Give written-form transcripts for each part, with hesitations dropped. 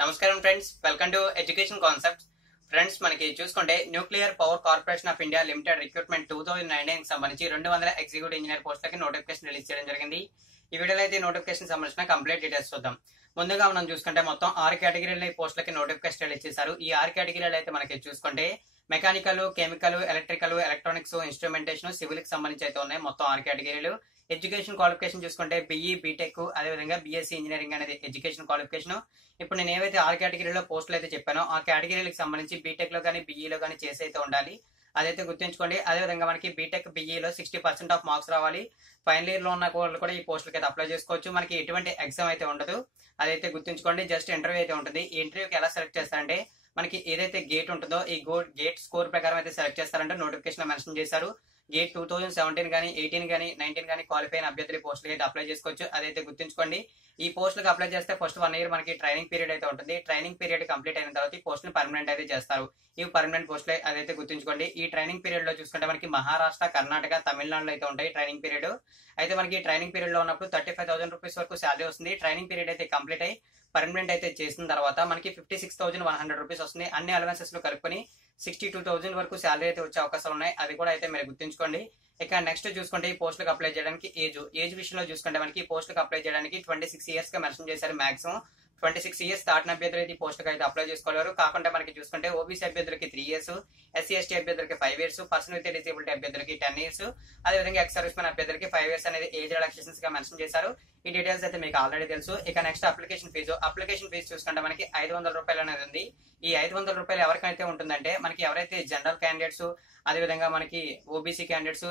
నమస్కారం friends, welcome to education concepts. Friends, మనకి చూసుకుంటే nuclear power corporation of India limited recruitment 2019 సంబంధించి 200 executive engineer పోస్టులకి నోటిఫికేషన్ రిలీజ్ చేయడం జరిగింది. ఈ వీడియోలో అయితే నోటిఫికేషన్ సంబంధించిన కంప్లీట్ డీటెయిల్స్ చూద్దాం. ముందుగా మనం చూసుకుంటే మొత్తం 6 కేటగిరీల పోస్టులకి నోటిఫికేషన్ రిలీజ్ చేశారు. ఈ 6 కేటగిరీలు అయితే మనకి చూసుకుంటే mechanical, chemical, electrical, electronics, instrumentation, civil కి సంబంధించి అయితే ఉన్నాయి. మొత్తం 6 కేటగిరీలు. ఎడ్యుకేషన్ క్వాలిఫికేషన్ చూసుకుంటే బిఈ, బీటెక్, అదేవిధంగా బీఎస్సీ ఇంజనీరింగ్ అనేది ఎడ్యుకేషన్ క్వాలిఫికేషన్. ఇప్పుడు నేను ఏవైతే 6 కేటగిరీలో పోస్టులు అయితే చెప్పానో ఆ కేటగిరీలకు సంబంధించి బీటెక్ లో కానీ బీఈలో కానీ చేసి అయితే ఉండాలి. అదైతే గుర్తుంచుకోండి. అదేవిధంగా మనకి బీటెక్, బీఈలో 60% ఆఫ్ మార్క్స్ రావాలి. ఫైనల్ ఇయర్ లో ఉన్న వాళ్ళు కూడా ఈ పోస్టులకి అయితే అప్లై చేసుకోవచ్చు. మనకి ఎటువంటి ఎగ్జామ్ అయితే ఉండదు. అదైతే గుర్తుంచుకోండి. జస్ట్ ఇంటర్వ్యూ అయితే ఉంటుంది. ఈ ఇంటర్వ్యూకి ఎలా సెలెక్ట్ చేస్తారంటే మనకి ఏదైతే గేట్ ఉంటుందో ఈ గేట్ స్కోర్ ప్రకారం అయితే సెలెక్ట్ చేస్తారంటే నోటిఫికేషన్ లో మెన్షన్ చేశారు. గేట్ 2017 కానీ 18 కానీ 19 కానీ క్వాలిఫై అయిన అభ్యర్థులు పోస్టులు అయితే అప్లై చేసుకోవచ్చు. అదైతే గుర్తుంచుకోండి. ఈ పోస్టులకు అప్లై చేస్తే ఫస్ట్ 1 ఇయర్ మనకి ట్రైనింగ్ పీరియడ్ అయితే ఉంటుంది. ట్రైనింగ్ పీరియడ్ కంప్లీట్ అయిన తర్వాత ఈ పోస్టులు పర్మనెంట్ అయితే చేస్తారు. ఇవి పర్మనెంట్ పోస్టులే. అదైతే గుర్తుంచుకోండి. ఈ ట్రైనింగ్ పీరియడ్ లో చూసుకుంటే మనకి మహారాష్ట్ర, కర్ణాటక, తమిళనాడులో అయితే ఉంటాయి ట్రైనింగ్ పీరియడ్. అయితే మనకి ట్రైనింగ్ పీరియడ్ లో ఉన్నప్పుడు 35,000 రూపీస్ వరకు శాలరీ వస్తుంది. ట్రైనింగ్ పీరియడ్ అయితే కంప్లీట్ అయ్యి పర్మనెంట్ అయితే చేసిన తర్వాత మనకి 56,100 రూపీస్ వస్తుంది. అన్ని అలవెన్సెస్ లో కలుపుకొని 62,000 వరకు శాలరీ అయితే వచ్చే అవకాశాలు ఉన్నాయి. అది కూడా అయితే మీరు గుర్తుంచుకోండి. ఇక నెక్స్ట్ చూసుకుంటే ఈ పోస్టులకు అప్లై చేయడానికి ఏజ్ విషయంలో చూసుకుంటే మనకి పోస్టులకు అప్లై చేయడానికి 26 ఇయర్స్ గా మెన్షన్ చేశారు. మాక్సిమం 26 ఇయర్స్ దాటిన అభ్యర్థులు అయితే ఈ పోస్టులకు అయితే అప్లై చేసుకోలేరు. కాకుండా మనకి చూసుకుంటే ఓబీసీ అభ్యర్థులకి 3 ఇయర్స్, ఎస్సీ ఎస్టీ అభ్యర్థులకి 5 ఇయర్స్, పర్సన్ విత్ డిసేబిలిటీ అభ్యర్థులకి 10 ఇయర్స్, అదేవిధంగా ఎక్స్ సర్వీస్ మెన్ అభ్యర్థులకి 5 ఇయర్స్ అనేది ఏజ్ రిలాక్సేషన్స్ గా మెన్షన్ చేశారు. ఈ డీటెయిల్స్ అయితే మీకు ఆల్రెడీ తెలుసు. ఇక నెక్స్ట్ అప్లికేషన్ ఫీజు చూసుకుంటే మనకి 500 రూపాయలు అనేది ఉంది. ఈ 500 రూపాయలు ఎవరికైతే ఉంటుందంటే మనకి ఎవరైతే జనరల్ క్యాండిడేట్స్, అదేవిధంగా మనకి OBC candidates,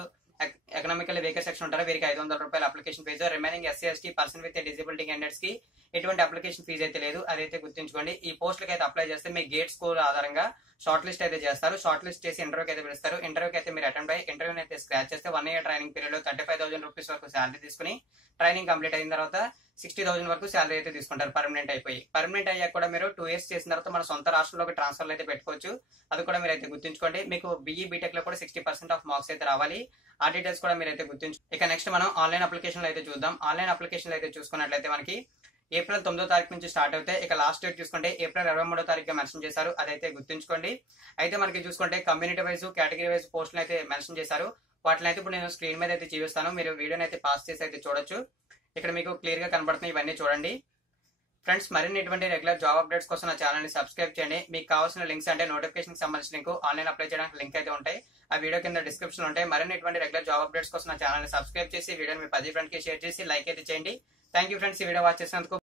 economical weaker section ఉంటారో వీరికి 500 రూపాయలు application fee. Remaining SC ST, person with disability candidates కి ఎటువంటి అప్లికేషన్ ఫీజు అయితే లేదు. అదైతే గుర్తుంచుకోండి. ఈ పోస్టులకి అయితే అప్లై చేస్తే మీ గేట్ స్కోర్ ఆధారంగా షార్ట్ లిస్ట్ అయితే చేస్తారు. షార్ట్ లిస్ట్ చేసి ఇంటర్వ్యూకి అయితే పిలుస్తారు. ఇంటర్వ్యూకి అయితే మీరు అటెండ్ అయ్యి ఇంటర్వ్యూని అయితే స్క్రాచ్ చేస్తే 1 ఇయర్ ట్రైనింగ్ పీరియడ్ లో 35,000 రూపీస్ వరకు శాలరీ తీసుకుని ట్రైనింగ్ కంప్లీట్ అయిన తర్వాత 60,000 వరకు శాలరీ అయితే తీసుకుంటారు పర్మనెంట్ అయిపోయి. పర్మనెంట్ అయ్యాక కూడా మీరు 2 ఇయర్స్ చేసిన తర్వాత మన సొంత రాష్ట్రంలోకి ట్రాన్స్ఫర్ అయితే పెట్టుకోవచ్చు. అది కూడా మీరు అయితే గుర్తుంచుకోండి. మీకు బీఈ, బీటెక్ లో కూడా 60% ఆఫ్ మార్క్స్ అయితే రావాలి. ఆ డీటెయిల్స్ కూడా మీరు అయితే గుర్తుంచు. ఇక నెక్స్ట్ మనం ఆన్లైన్ అప్లికేషన్ అయితే చూద్దాం. ఆన్లైన్ అప్లికేషన్ అయితే చూసుకున్నట్లయితే మనకి ఏప్రిల్ 9వ తారీఖు నుంచి స్టార్ట్ అవుతాయి. ఇక లాస్ట్ డేట్ చూసుకుంటే ఏప్రిల్ 23వ తారీఖుగా మెన్షన్ చేశారు. అదైతే గుర్తుంచుకోండి. అయితే మనకి చూసుకుంటే కమ్యూనిటీ వైజ్, కేటగిరీ వైజ్ పోస్టులు అయితే మెన్షన్ చేశారు. వాటిని అయితే ఇప్పుడు నేను స్క్రీన్ మీద అయితే చూపిస్తాను. మీరు వీడియోని అయితే పాస్ చేసి అయితే చూడొచ్చు. ఇక్కడ మీకు క్లియర్ గా కనబడుతున్నాయి. ఇవన్నీ చూడండి. ఫ్రెండ్స్, మరిన్ని ఇటువంటి రెగ్యులర్ జాబ్ అప్డేట్స్ కోసం నా ఛానల్ ని సబ్స్క్రైబ్ చేయండి. మీకు కావాల్సిన లింక్స్ అంటే నోటిఫికేషన్ కి సంబంధించిన లింక్, ఆన్లైన్ అప్లై చేయడానికి లింక్ అయితే ఉంటాయి. ఆ వీడియో కింద డిస్క్రిప్షన్ ఉంటాయి. మరిన్ని ఇటువంటి రెగ్యులర్ జాబ్ అప్డేట్స్ కోసం నా ఛానల్ ని సబ్స్క్రైబ్ చేసి వీడియోని మీ 10 ఫ్రెండ్స్ కి షేర్ చేసి లైక్ అయితే చేయండి. థ్యాంక్ యూ ఫ్రెండ్స్, ఈ వీడియో వాచ్ చేసినందుకు.